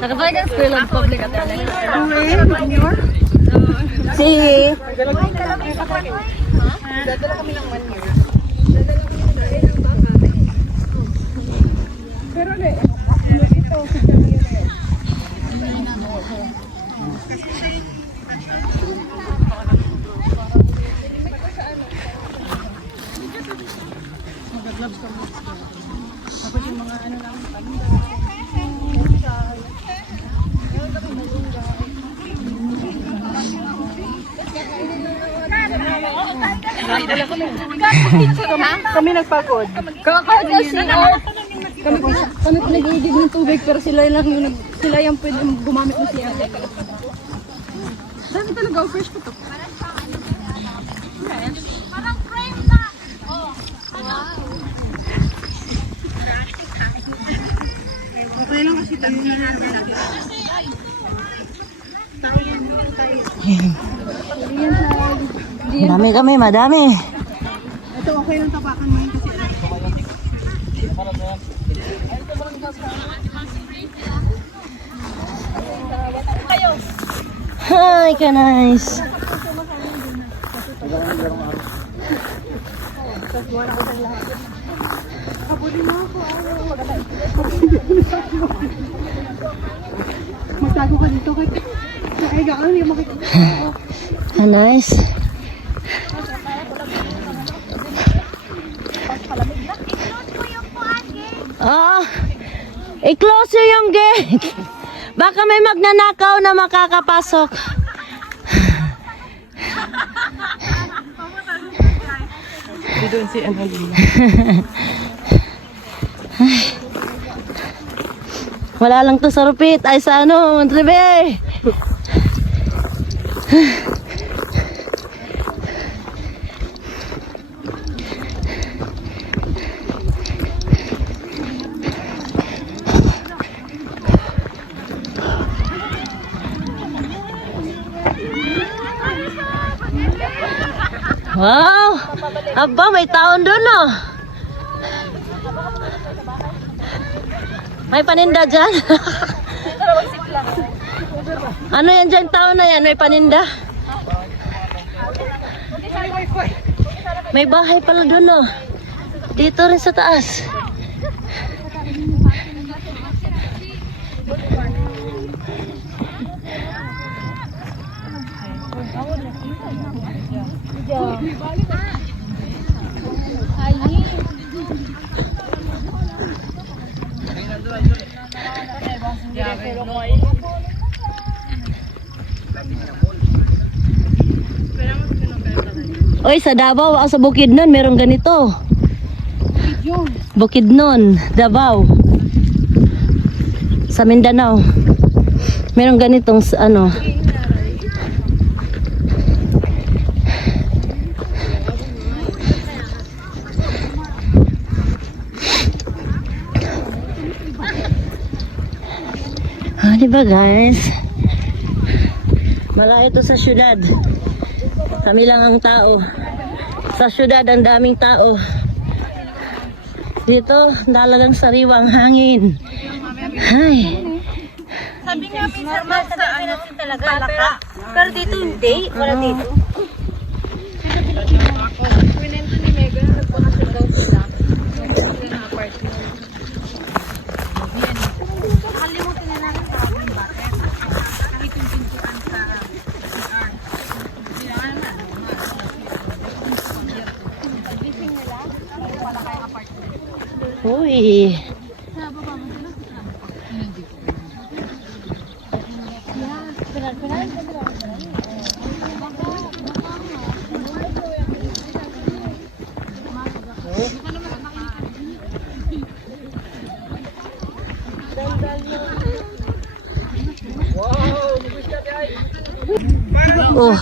Nakabalik ang school of public at Si... Kami nagpagod. Kakakot kasi oh. Kami, kami pinag-iigib ng tubig pero sila lang yung sila yung pwede gumamit ng siya. Dami talaga oh, fresh pa to. Okay lang kasi tayo na natin. Madami kami, madami. Ito okay lang tapakan mo yun kasi Hi, ka nice. Magtago ka dito kay Ay, gano'n, hindi mo makikita. Ah, nice. Ah, i-close nyo yung gate. Baka may magnanakaw na makakapasok. Doon si Annalena. Wala lang to sa rupit. Ay sa ano, Montrebe. Wow! Aba, may taon doon oh. May paninda dyan. ano yan dyan taon na yan? May paninda? May bahay pala doon oh. Dito rin sa taas. Oy, sa Davao, ako sa Bukidnon, meron ganito. Bukidnon, Davao. Sa Mindanao. Meron ganitong ano. Ah, di ba guys? Malayo to sa syudad. Kami lang ang tao. Sa syudad, ang daming tao. Dito, talagang sariwang hangin. Hay. Sabi nga minsan mal sa natin talaga. Pero, pero dito hindi. Wala dito. Kalimutin na natin sa amin ba? Kahit yung pintuan sa CR. Kailangan na. Gising nila. Wala kayong apartment. Uy. Oh.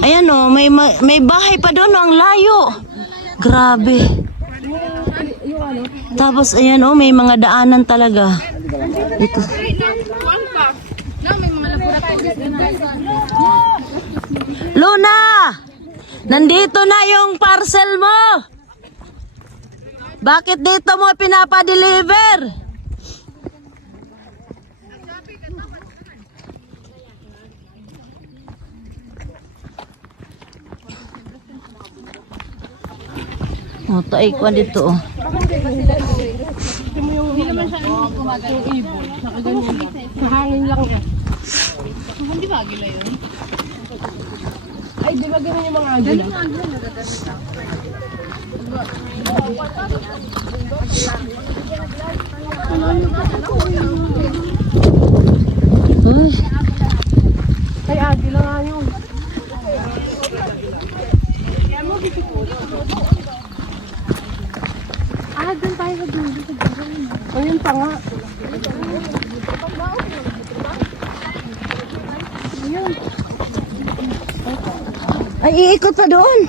Ayan oh, may may, bahay pa doon, oh, ang layo. Grabe. Tapos ayan oh, may mga daanan talaga. Dito. Luna! Nandito na yung parcel mo! Bakit dito mo pinapadeliver? Oh, taik ko dito oh. Hindi naman siya ano, gumagano. Yung ibon. Nakaganyan lang. Sa hangin lang eh. Hindi ba agila yun? Ay, di ba ganun yung mga agila? Uy, Ay, agila nga yun. Ah, doon tayo sa dulo. Ayun pa nga. ay iikot pa doon.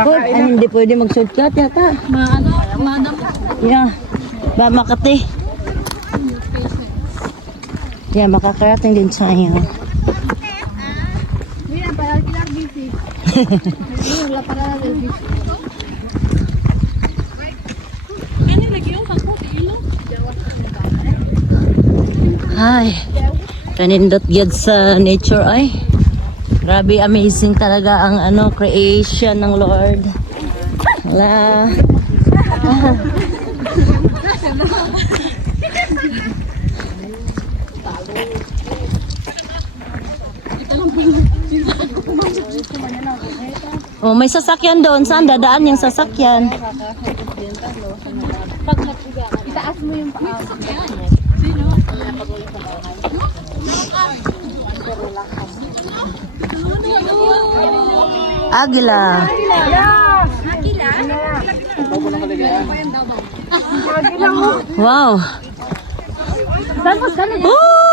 Uy, ay, hindi pwede mag-shortcut yata. Maano, madam. Yeah. Ba Makati. Yeah, makakarating din sa iyo. Hindi na, para kilar busy. Hindi, wala para busy. Ay, kanindot gyud sa nature ay. Grabe, amazing talaga ang ano creation ng Lord. Wala. Oh, may sasakyan doon. Saan dadaan yung sasakyan? Itaas mo yung paa. Agila. Wow. Ooh!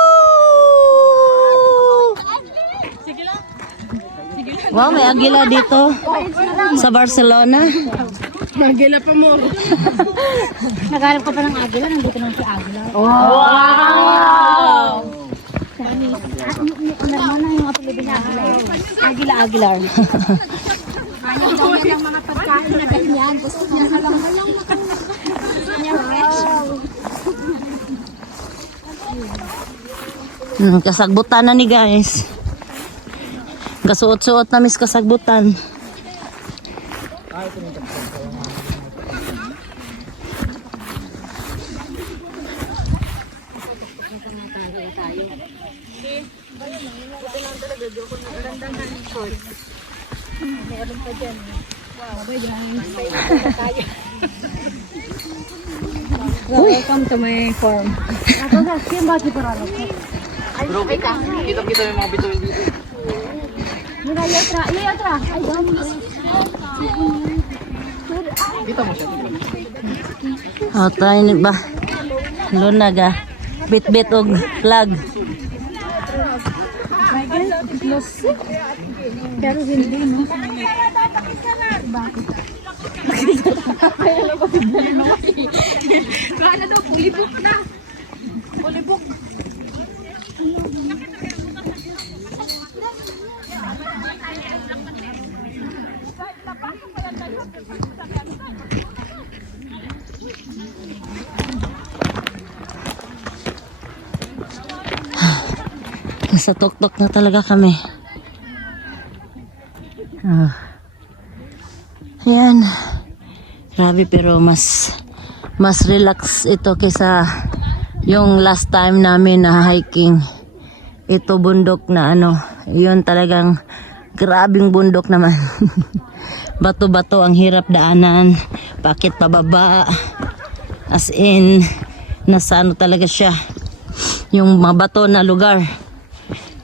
Wow, may agila dito. Sa Barcelona. Agila pa mo. Naghanap ka pa ng agila, nandito naman si agila. Ano na yung apelido niya agila? Agila, agilar. Kaya daw niya ng mga pagkain na ganyan. Gusto niya sa lang lang Hmm, kasagbutan na ni guys. Kasuot-suot na mis kasagbutan. Welcome to my farm. Ako sa skin ba si Paralo? Kita-kita yung mga bituin dito. Mira, yatra, yatra. Ay, dami. Kita mo siya. Oh, tayo ni ba? Lunag ah. Bit-bit og flag. Pero hindi, no? Kala daw, pulibok na. Pulibok. Nasa tuktok na talaga kami. Ah. Ayan. Grabe pero mas mas relax ito kaysa yung last time namin na hiking. Ito bundok na ano, yun talagang grabing bundok naman. Bato-bato ang hirap daanan, pakit pababa. As in, nasa ano talaga siya. Yung mabato na lugar.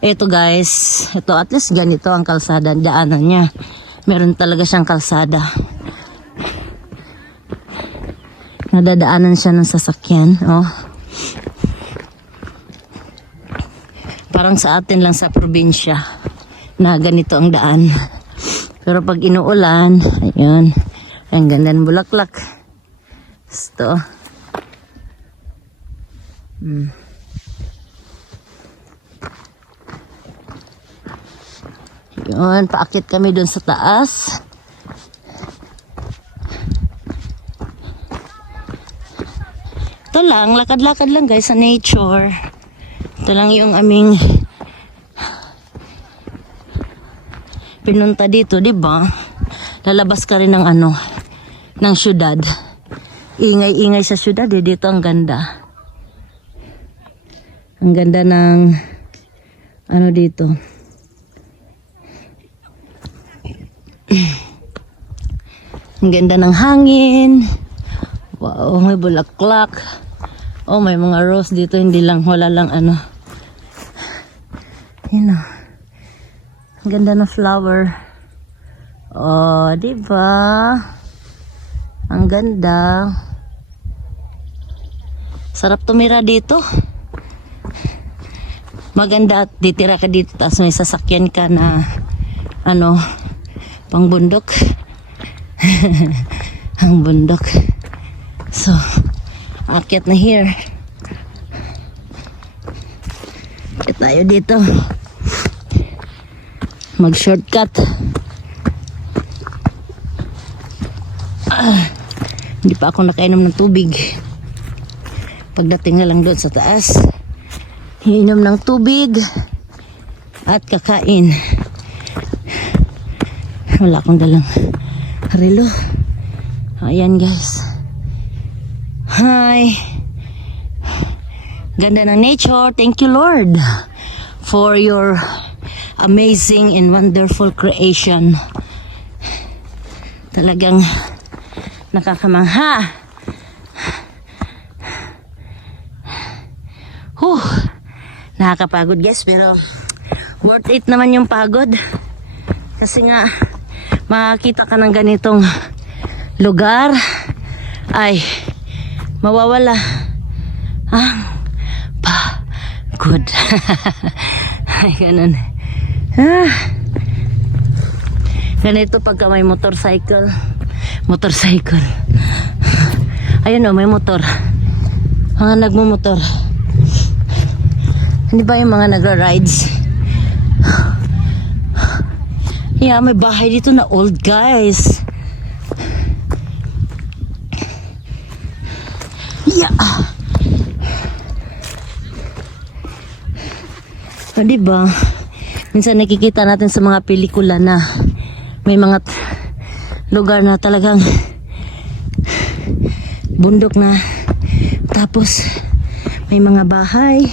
Ito guys, ito at least ganito ang kalsada, daanan niya. Meron talaga siyang kalsada. Nadadaanan siya ng sasakyan, oh. Parang sa atin lang sa probinsya na ganito ang daan. Pero pag inuulan, ayun, ang ganda ng bulaklak. Ito. Hmm. Yun, paakit kami dun sa taas. Ito lang, lakad-lakad lang guys sa nature. Ito lang yung aming pinunta dito, di ba? Lalabas ka rin ng ano, ng syudad. Ingay-ingay sa syudad, eh. Dito ang ganda. Ang ganda ng, ano dito. Ang ganda ng hangin. Wow, may bulaklak. Oh, may mga rose dito, hindi lang, wala lang ano. Yun oh. Ang ganda ng flower. Oh, di ba? Ang ganda. Sarap tumira dito. Maganda at ditira ka dito tapos may sasakyan ka na ano, pang bundok. Ang bundok. So, akyat na here. Akyat tayo dito. Mag-shortcut. Ah, hindi pa ako nakainom ng tubig. Pagdating na lang doon sa taas, iinom ng tubig at kakain. Wala akong dalang relo. Ayan guys. Hi. Ganda ng nature. Thank you Lord for your amazing and wonderful creation. Talagang nakakamangha. Huh. Nakakapagod guys pero worth it naman yung pagod. Kasi nga makakita ka ng ganitong lugar ay mawawala ang pagod. ay ganun. Ah. Ganito pagka may motorcycle. Motorcycle. Ayun o, may motor. Mga nagmumotor. Hindi ba yung mga nagra-rides? Yeah, may bahay dito na old guys. Yeah. O, diba? Minsan nakikita natin sa mga pelikula na may mga lugar na talagang bundok na tapos may mga bahay